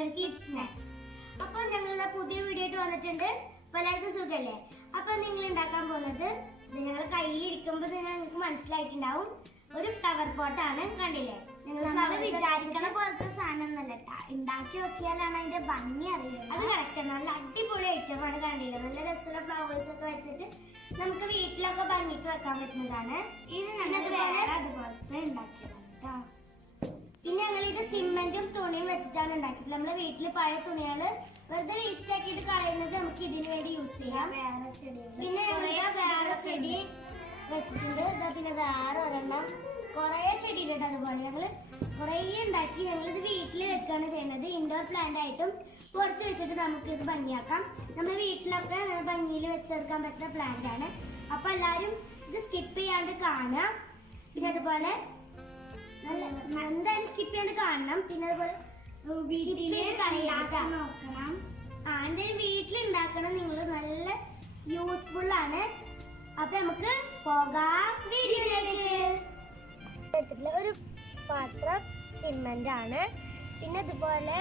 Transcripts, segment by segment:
Channel kids snacks. അപ്പോൾ ഞങ്ങളുടെ പുതിയ വീഡിയോ ആയിട്ട് വന്നിട്ടുണ്ട്. എല്ലാവർക്കും സുഖല്ലേ? അപ്പോൾ നിങ്ങൾ ഉണ്ടാക്കാൻ പോകുന്നത് നിങ്ങൾ കയ്യിൽ ഇരിക്കുമ്പോൾ തന്നെ നിങ്ങൾക്ക് മനസ്സിലായിട്ടുണ്ടാവും, ഒരു ഫ്ലവർ പോട്ടാണ്. കണ്ടില്ലേ? നമ്മൾ വിചാരിക്കണ പോലത്തെ സാധനം ഒന്നല്ല കേട്ടാ, ഉണ്ടാക്കി നോക്കിയാലാണ് അതിന്റെ ഭംഗി അറിയുന്നത്. അത് കറക്റ്റ്. നല്ല അടിപൊളി ഐറ്റമാണ്. കണ്ടില്ലേ? നല്ല രസമുള്ള ഫ്ലവേഴ്സ് ഒക്കെ വെച്ചിട്ട് നമുക്ക് വീട്ടിലൊക്കെ ഭംഗിക്ക് വെക്കാൻ പറ്റുന്നതാണ്. ഇത് ഞങ്ങൾ വേറെ അതുപോലത്തെ ഉണ്ടാക്കിയത് കേട്ടോ. പിന്നെ ഞങ്ങൾ ഇത് സിമെന്റും തുണിയും വെച്ചിട്ടാണ് ഉണ്ടാക്കിയത്. നമ്മളെ വീട്ടിൽ പഴയ തുണികൾ വെറുതെ വേസ്റ്റ് ആക്കിയിട്ട് കളയുന്നത് നമുക്ക് ഇതിനു വേണ്ടി യൂസ് ചെയ്യാം. വേറെ ചെടി പിന്നെ വേറെ ചെടി വെച്ചിട്ടുണ്ട്. പിന്നെ വേറെ ഒരെണ്ണം കുറേ ചെടി ഉണ്ട്. അതുപോലെ ഞങ്ങൾ കുറേ ഉണ്ടാക്കി ഞങ്ങളിത് വീട്ടിൽ വെക്കുകയാണ് ചെയ്യുന്നത്. ഇൻഡോർ പ്ലാന്റ് ആയിട്ടും പുറത്ത് വെച്ചിട്ട് നമുക്ക് ഇത് ഭംഗിയാക്കാം. നമ്മുടെ വീട്ടിലൊക്കെ ഭംഗിയിൽ വെച്ചെടുക്കാൻ പറ്റുന്ന പ്ലാന്റ് ആണ്. അപ്പൊ എല്ലാവരും ഇത് സ്കിപ്പ് ചെയ്യാണ്ട് കാണുക. പിന്നെ അതുപോലെ എന്തായാലും സ്കിപ്പ് ചെയ്യാണ്ട് കാണണം. പിന്നെ അതുപോലെ നോക്കണം. എന്തായാലും വീട്ടിലുണ്ടാക്കണം. നിങ്ങൾ നല്ല യൂസ്ഫുൾ ആണ്. അപ്പൊ നമുക്ക് പോകാം വീഡിയോയിലേക്ക്. ഒരു പാത്രം സിമെന്റ് ആണ്. പിന്നെ അതുപോലെ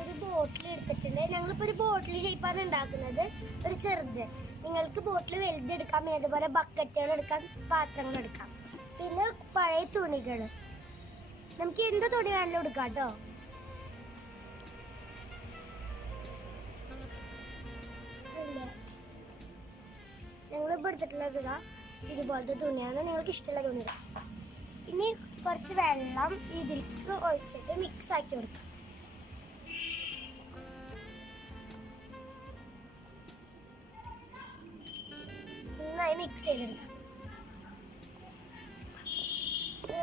ഒരു ബോട്ടിൽ എടുത്തിട്ടുണ്ട്. ഞങ്ങളിപ്പോ ഒരു ബോട്ടിൽ ഷേപ്പാണ് ഉണ്ടാക്കുന്നത്, ഒരു ചെറുത്. നിങ്ങൾക്ക് ബോട്ടിൽ വലുതെടുക്കാം. പിന്നെ അതുപോലെ ബക്കറ്റുകൾ എടുക്കാം, പാത്രങ്ങൾ എടുക്കാം. പിന്നെ പഴയ തുണികൾ, നമുക്ക് എന്ത് തുണി വേണമെങ്കിലും എടുക്കാം കേട്ടോ. ഞങ്ങളിപ്പോൾ എടുത്തിട്ടുള്ളത് ഇതുപോലത്തെ തുണിയാണ്. നിങ്ങൾക്ക് ഇഷ്ടമുള്ള തുണി ഇടാം. ഇനി കുറച്ച് വെള്ളം ഇതിലേക്ക് ഒഴിച്ചിട്ട് മിക്സ് ആക്കി കൊടുക്കാം. നന്നായി മിക്സ് ചെയ്തെടുക്കാം.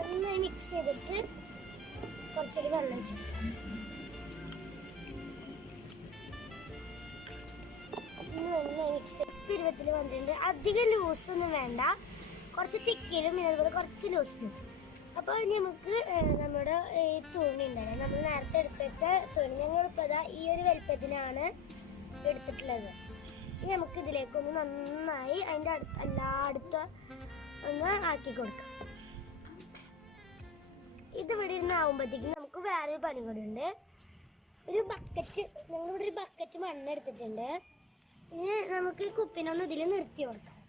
നന്നായി മിക്സ് ചെയ്തിട്ട് കുറച്ചൊരു വെള്ളം ഒഴിച്ചെടുക്കാം. പരുവത്തിൽ വന്നിട്ടുണ്ട്. അധികം ലൂസൊന്നും വേണ്ട, കുറച്ച് തിക്കിലും അതുപോലെ കുറച്ച് ലൂസിലും. അപ്പോൾ നമുക്ക് നമ്മുടെ ഈ തുണി ഉണ്ടല്ലോ, നമ്മൾ നേരത്തെ എടുത്ത് വെച്ച തുണി, ഞങ്ങളിപ്പോൾ ഈ ഒരു വലുപ്പത്തിനാണ് എടുത്തിട്ടുള്ളത്. ഇനി നമുക്ക് ഇതിലേക്കൊന്ന് നന്നായി അതിൻ്റെ എല്ലായിടത്തും ഒന്ന് ആക്കി കൊടുക്കാം. ഇതിവിടെ ഇരുന്ന് ആകുമ്പോഴത്തേക്കും നമുക്ക് വേറൊരു പണി കൂടെ ഉണ്ട്. ഒരു ബക്കറ്റ്, ഞങ്ങളിവിടെ ഒരു ബക്കറ്റ് മണ്ണ് എടുത്തിട്ടുണ്ട്. ഇനി നമുക്ക് ഈ കുപ്പിനൊന്ന് ഇതിൽ നിർത്തി കൊടുക്കാം.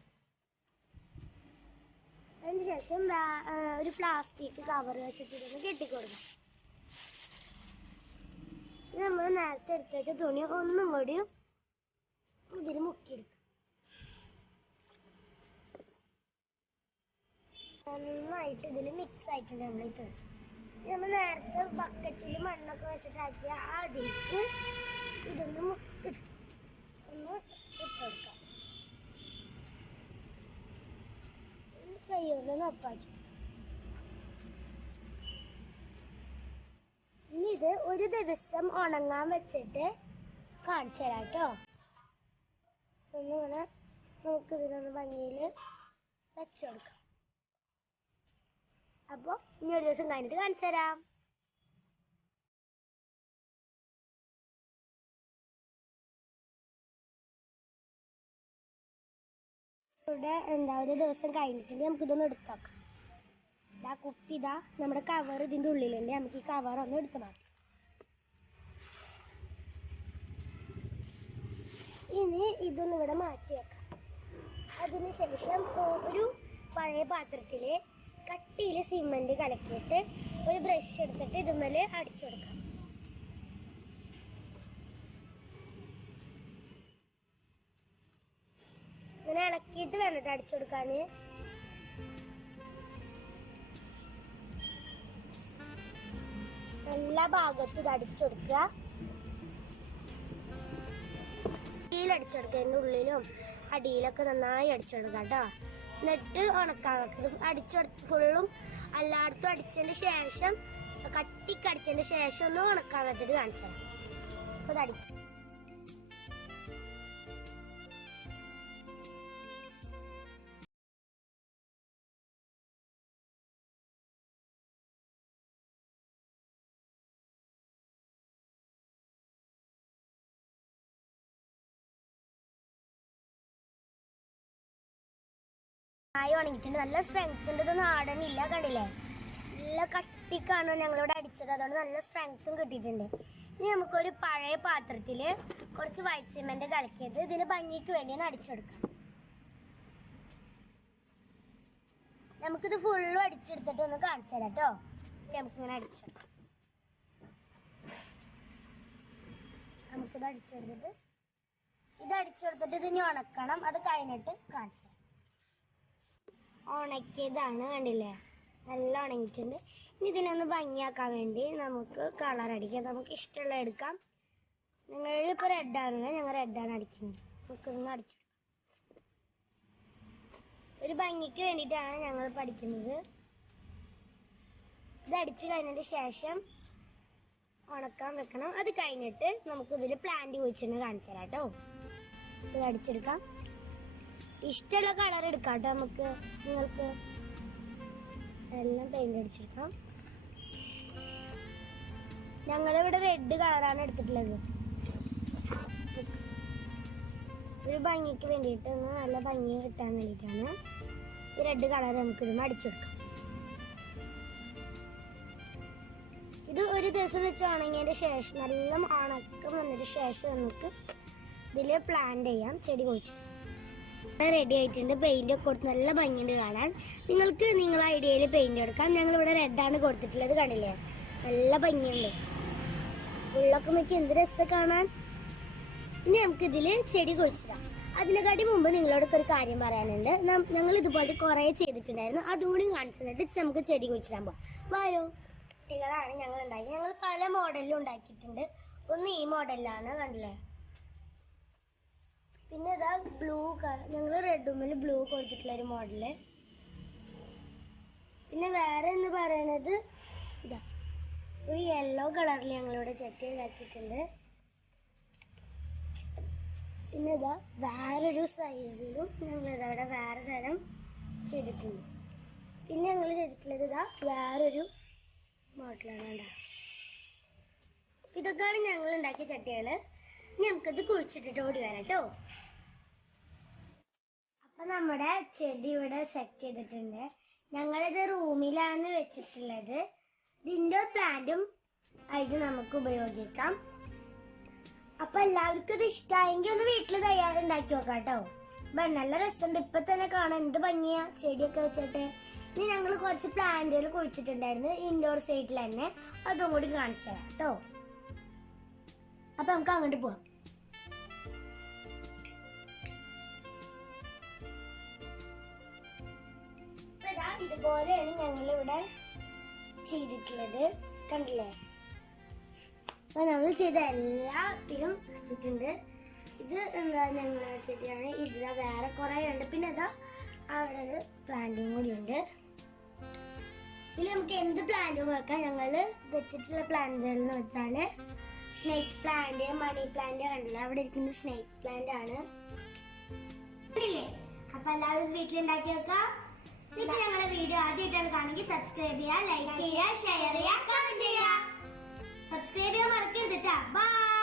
അതിന് ശേഷം ഒരു പ്ലാസ്റ്റിക് കവർ വെച്ചിട്ട് ഇതൊന്ന് കെട്ടിക്കൊടുക്കാം. നമ്മൾ നേരത്തെ എടുത്ത് വെച്ച തുണി ഒന്നും കൂടി ഇതിൽ മുക്കിയെടുക്കാം. നന്നായിട്ട് ഇതിൽ മിക്സ് ആയിട്ടുണ്ട്. നമ്മൾ ഈ തുണി നമ്മൾ നേരത്തെ ബക്കറ്റിൽ മണ്ണൊക്കെ വെച്ചിട്ടാക്കിയ അതിലേക്ക് ഇതൊന്ന് ഇട്ടുകൊടുക്കാം. കൈകൊണ്ട് നപ്പാക്കി. ഇനി ഇത് ഒരു ദിവസം ഉണങ്ങാൻ വെച്ചിട്ട് കാണിച്ചു തരാം കേട്ടോ. ഒന്നിങ്ങനെ നമുക്ക് ഇതിനൊന്ന് ഭംഗിയിൽ വെച്ചുകൊടുക്കാം. അപ്പോൾ ഇനി ഒരു ദിവസം കഴിഞ്ഞിട്ട് കാണിച്ചു തരാം. ഇവിടെ ഒരു ദിവസം കഴിഞ്ഞിട്ടുണ്ടെങ്കിൽ നമുക്കിതൊന്ന് എടുത്തോക്കാം. ഇതാ കുപ്പി, ഇതാ നമ്മുടെ കവർ ഇതിൻ്റെ ഉള്ളിലുണ്ട്. നമുക്ക് ഈ കവർ ഒന്ന് എടുത്ത് മാറ്റാം. ഇനി ഇതൊന്നും ഇവിടെ മാറ്റി വെക്കാം. അതിനുശേഷം ഒരു പഴയ പാത്രത്തിൽ കട്ടിയിൽ സിമെന്റ് കലക്കിയിട്ട് ഒരു ബ്രഷ് എടുത്തിട്ട് ഇതുമ്മേൽ അടിച്ചു കൊടുക്കാം. ഇങ്ങനെ ഇളക്കിയിട്ട് വേണം അടിച്ചു കൊടുക്കാൻ. എല്ലാ ഭാഗത്തും ഇത് അടിച്ചു കൊടുക്കുക. അടിച്ചെടുക്കുക, അതിൻ്റെ ഉള്ളിലും അടിയിലൊക്കെ നന്നായി അടിച്ചെടുക്കുക കേട്ടോ. എന്നിട്ട് ഉണക്കാൻ വെക്കുക. ഇത് അടിച്ചെടുത്ത് ഫുള്ളും എല്ലായിടത്തും അടിച്ചതിന് ശേഷം, കട്ടിക്കടിച്ചതിന് ശേഷം ഒന്ന് ഉണക്കാൻ വെച്ചിട്ട് കാണിച്ചു തരാം. അപ്പോൾ ഇത് അടിച്ചു. ഉണങ്ങിയിട്ടുണ്ട്. നല്ല സ്ട്രെങ്ത് ഉണ്ട്. ഇത് നാടനില്ല, കണ്ടില്ലേ? നല്ല കട്ടിക്കാണ് ഞങ്ങളിവിടെ അടിച്ചത്. അതുകൊണ്ട് നല്ല സ്ട്രെങ്ത്തും കിട്ടിയിട്ടുണ്ട്. ഇനി നമുക്കൊരു പഴയ പാത്രത്തില് കുറച്ച് വൈറ്റ് സിമെന്റ് കലക്കിയത് ഇതിന് ഭംഗിക്ക് വേണ്ടി ഒന്ന് അടിച്ചെടുക്കാം. നമുക്കിത് ഫുള്ളും അടിച്ചെടുത്തിട്ട് ഒന്ന് കാണിച്ചു തരാം കേട്ടോ. നമുക്കിങ്ങനെ അടിച്ചെടുക്കാം. നമുക്കിത് അടിച്ചെടുത്തിട്ട് ഇതിനി ഉണക്കണം. അത് കഴിഞ്ഞിട്ട് കാണിച്ചു തരാം. ഉണക്കിയതാണ്, കണ്ടില്ലേ, നല്ല ഉണങ്ങിയിട്ടുണ്ട്. ഇനി ഇതിനൊന്ന് ഭംഗിയാക്കാൻ വേണ്ടി നമുക്ക് കളർ അടിക്കാം. നമുക്ക് ഇഷ്ടമുള്ള എടുക്കാം. ഞങ്ങളിപ്പോൾ റെഡാണല്ലോ, ഞങ്ങൾ റെഡാണ് അടിക്കുന്നത്. നമുക്കൊന്ന് അടിച്ചെടുക്കാം. ഒരു ഭംഗിക്ക് വേണ്ടിയിട്ടാണ് ഞങ്ങൾ പഠിക്കുന്നത്. ഇത് അടിച്ചു കഴിഞ്ഞതിന് ശേഷം ഉണക്കാൻ വെക്കണം. അത് കഴിഞ്ഞിട്ട് നമുക്കിതിൽ പ്ലാന്റ് കുഴിച്ചിട്ട് കാണിച്ചു തരാം കേട്ടോ. ഇത് അടിച്ചെടുക്കാം. ഇഷ്ടമുള്ള കളർ എടുക്കാം കേട്ടോ. നിങ്ങൾക്ക് എല്ലാം പെയിന്റ് അടിച്ചെടുക്കാം. ഞങ്ങളിവിടെ റെഡ് കളറാണ് എടുത്തിട്ടുള്ളത്. ഒരു ഭംഗിക്ക് വേണ്ടിയിട്ട് നല്ല ഭംഗി കിട്ടാൻ വേണ്ടിയിട്ടാണ് ഈ റെഡ് കളർ നമുക്കിതൊന്ന് അടിച്ചെടുക്കാം. ഇത് ഒരു ദിവസം വെച്ച് ഉണങ്ങിയതിന് ശേഷം, നല്ല ഉണക്കം വന്നതിന് ശേഷം നമുക്ക് ഇതിൽ പ്ലാന്റ് ചെയ്യാം, ചെടി കുഴിച്ച്. റെഡി ആയിട്ടുണ്ട്. പെയിന്റ് ഒക്കെ കൊടുത്ത് നല്ല ഭംഗിയുണ്ട് കാണാൻ. നിങ്ങൾക്ക് നിങ്ങളെ ഐഡിയയിൽ പെയിന്റ് കൊടുക്കാം. ഞങ്ങളിവിടെ റെഡാണ് കൊടുത്തിട്ടുള്ളത്, കണ്ടില്ലേ, നല്ല ഭംഗിയുണ്ട്. ഉള്ളൊക്കെ നോക്കി എന്ത് രസം കാണാൻ. ഇനി നമുക്ക് ഇതിൽ ചെടി കുഴിച്ചിടാം. അതിനെക്കാട്ടി മുമ്പ് നിങ്ങളോടൊക്കെ ഒരു കാര്യം പറയാനുണ്ട്. ഞങ്ങൾ ഇതുപോലത്തെ കുറേ ചെയ്തിട്ടുണ്ടായിരുന്നു. അതുകൂടി കാണിച്ചു തന്നിട്ട് നമുക്ക് ചെടി കുഴിച്ചിടാൻ പോകാം. വായോ. കുട്ടികളാണ് ഞങ്ങൾ ഉണ്ടാക്കി. ഞങ്ങൾ പല മോഡലിലും ഉണ്ടാക്കിയിട്ടുണ്ട്. ഒന്ന് ഈ മോഡലിലാണ്, കണ്ടില്ലേ. പിന്നെ ഇതാ ബ്ലൂ കളർ, ഞങ്ങൾ റെഡുമിൽ ബ്ലൂ കൊടുത്തിട്ടുള്ള ഒരു മോഡല്. പിന്നെ വേറെ എന്ന് പറയുന്നത് ഇതാ ഒരു യെല്ലോ കളറിൽ ഞങ്ങളിവിടെ ചെട്ടി ഉണ്ടാക്കിയിട്ടുണ്ട്. പിന്നെ ഇതാ വേറൊരു സൈസിലും ഞങ്ങളിതവിടെ വേറെ തരം ചെയ്തിട്ടുണ്ട്. പിന്നെ ഞങ്ങൾ ചെയ്തിട്ടുള്ളത് ഇതാ വേറൊരു മോഡലാണ് ഉണ്ടാകുക. ഇതൊക്കെയാണ് ഞങ്ങൾ ഉണ്ടാക്കിയ ചട്ടികൾ. ഇനി നമുക്കത് കുഴിച്ചിട്ടിട്ട് ഓടി വരാം കേട്ടോ. അപ്പൊ നമ്മുടെ ചെടി ഇവിടെ സെറ്റ് ചെയ്തിട്ടുണ്ട്. ഞങ്ങളിത് റൂമിലാണ് വെച്ചിട്ടുള്ളത്. ഇൻഡോർ പ്ലാന്റും ആയിട്ട് നമുക്ക് ഉപയോഗിക്കാം. അപ്പൊ എല്ലാവർക്കും ഇത് ഇഷ്ടമായെങ്കിൽ ഒന്ന് വീട്ടിൽ തയ്യാറുണ്ടാക്കി നോക്കാം കേട്ടോ. നല്ല രസമുണ്ട്. ഇപ്പൊ തന്നെ കാണാൻ എന്ത് ഭംഗിയാ ചെടിയൊക്കെ വെച്ചിട്ട്. ഇനി ഞങ്ങൾ കുറച്ച് പ്ലാന്റുകൾ കുഴിച്ചിട്ടുണ്ടായിരുന്നു ഇൻഡോർ സൈഡിൽ തന്നെ. അതും കൂടി കാണിച്ചു തരാം കേട്ടോ. അപ്പൊ നമുക്ക് അങ്ങോട്ട് പോവാം. ഇതുപോലെയാണ് ഞങ്ങൾ ഇവിടെ ചെയ്തിട്ടുള്ളത്, കണ്ടില്ലേ. അപ്പൊ നമ്മൾ ചെയ്ത എല്ലാത്തിലും ഇട്ടിട്ടുണ്ട്. ഇത് എന്താ ഞങ്ങളെ ചെടിയാണ്. ഇതിലാ വേറെ കുറെ ഉണ്ട്. പിന്നെ ഇതാ അവിടെ ഒരു പ്ലാന്റും കൂടി ഉണ്ട്. ഇതിൽ നമുക്ക് എന്ത് പ്ലാന്റും വെക്കാം. ഞങ്ങൾ വെച്ചിട്ടുള്ള പ്ലാന്റുകൾ എന്ന് വെച്ചാല് സ്നേക്ക് പ്ലാന്റ്, മണി പ്ലാന്റ് കണ്ടില്ല, അവിടെ ഇരിക്കുന്ന സ്നേക്ക് പ്ലാന്റ് ആണ്. അപ്പൊ എല്ലാവരും വീട്ടിലുണ്ടാക്കി വെക്കാം. നിങ്ങൾക്ക് ഞങ്ങളുടെ വീഡിയോ ആദ്യമായിട്ടാണ് കാണുമെങ്കിൽ സബ്സ്ക്രൈബ് ചെയ്യുക, ലൈക്ക് ചെയ്യുക, ഷെയർ ചെയ്യുക, കമന്റ് ചെയ്യുക. സബ്സ്ക്രൈബ് ചെയ്യാൻ മറക്കരുത്. ബൈ.